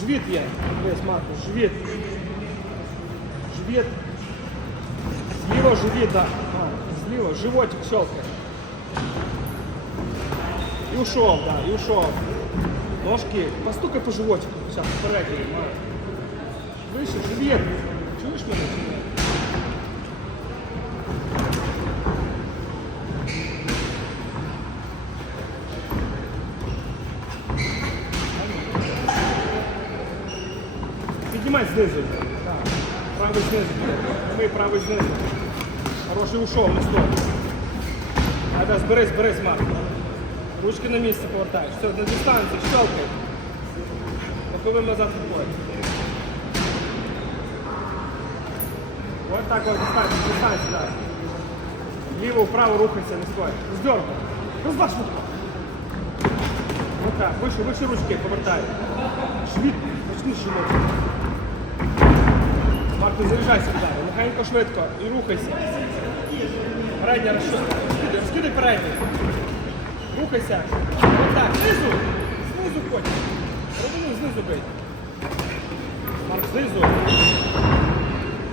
Живіт є. Дивись, Марко, живіт. Живіт. Зліва живіт, так. Да. Зліва, животик щелкає. І ушов, так, да, і ушов. Ножки. Постукай по животику. Сейчас, вперед, Марко. Вище, живіт. Чуєш знизу. Правий знизу. Ми правий знизу. Хороший ушов, не стой. Ада, зберись, зберись, Марк. Ручки на місце повертаєш. Все, на дистанції, щелкай. Боковим назад виходить. Ось так ось дистанцію, дистанцію, так. Ліво, вправо рухайся, не стой. Здергай. Розбаш швидко. Рука, вище, вище ручки, повертай. Швид, почни з животом. Марк, не заряджайся вдару. Легенько швидко і рухайся. Передня розчотка. Скидай, скидай передню. Рухайся. Отак, знизу. Знизу ходь. Робимо знизу бить. Марк, знизу.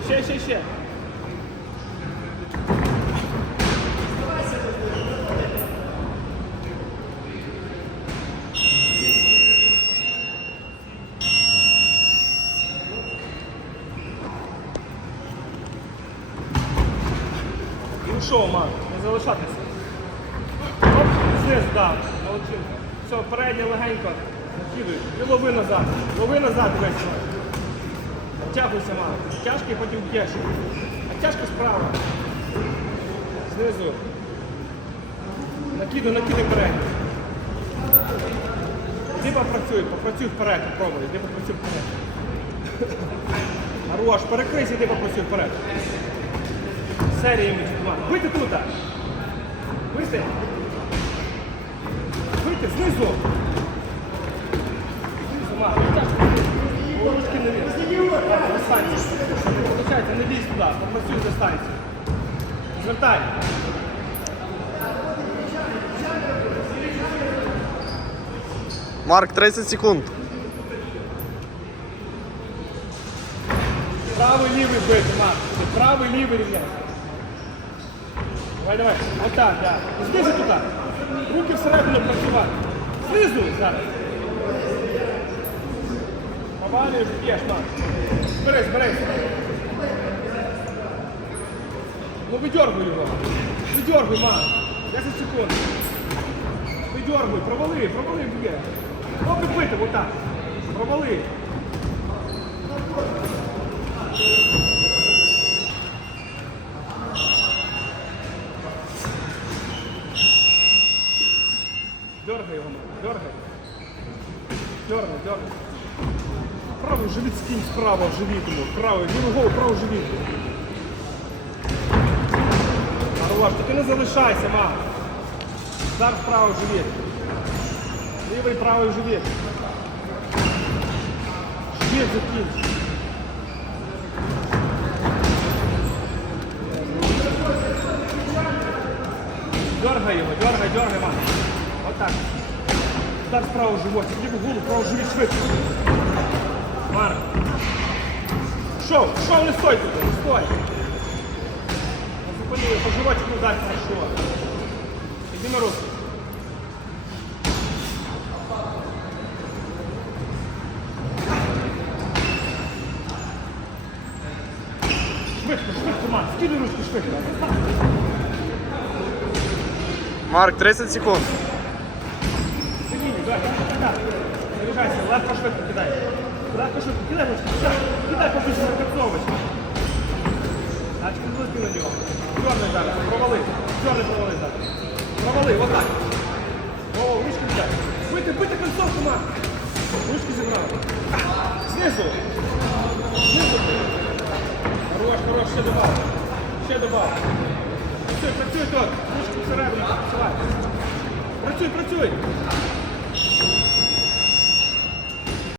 Ще, ще, ще. Ушов, Марк, не залишатися. Оп, знизу, да, молодчинка. Все, переднє легенько. Накидуй. І лови назад. Лови назад весь. Тягуйся, Марк. Тяжкий потім б'єш. А тяжко справа. Знизу. Накидуй, накидай переднє. Іди попрацюй, попрацюй вперед, попробуй, іди попрацюй вперед. Хорош, перекрийся, іди попрацюй вперед. Серіями два. Вийти тут. Вийти. Вийти знизу. Знизу, ма. О, Ручки не лізь. Дистанцію. Не получається, не лізь туди. Попрацюй дистанцію. Звертай. Марк, 30 секунд. Правий лівий бити, Марк. Ти Правий лівий рівняй. Давай, давай. Отак, так. Да. Знизу туди. Руки всередину працювати. Знизу зараз. Повалюєш, б'єш, Марк. Зберись, зберись. Ну видергуй його. Видергуй, Марк. 10 секунд. Видергуй, провали, провали, б'є. Роби бити, отак. Провали. Дергай его, дергай. Дергай, дергай. Правый живіт скинь справа в живіт ему. Правий, лівий голову, правий живіт. Хорош, тільки не залишайся, ма. Зараз правий живіт. Лівий правий живіт. Живіт закінч. Дергай його, дергай, дергай, ма. Отак. Удар справа в животі, ліву голову, право живіт швидко. Марк. Шов, шов, не стой тут, не стой. Зупини, по животику удар, хорошо. Іди на руки. Швидко, швидко, Марк, скидай ручки швидко. Марк, 30 секунд. Сидіння, давай, так. Заряджайся, легко швидко кидай. Легко швидко, кидай все. Кидай поки що закапцовочку. Значить, підлети на нього. Чорний зараз, провали. Чорний провали зараз. Провали, отак. О, ручки кидай. Бити, бити концовку, Марк. Ручки зібрали. Знизу. Знизу. Хорош, хорош, ще добав. Ще добав. Працюй, працюй тут. Ручки всередину. Працюй, працюй.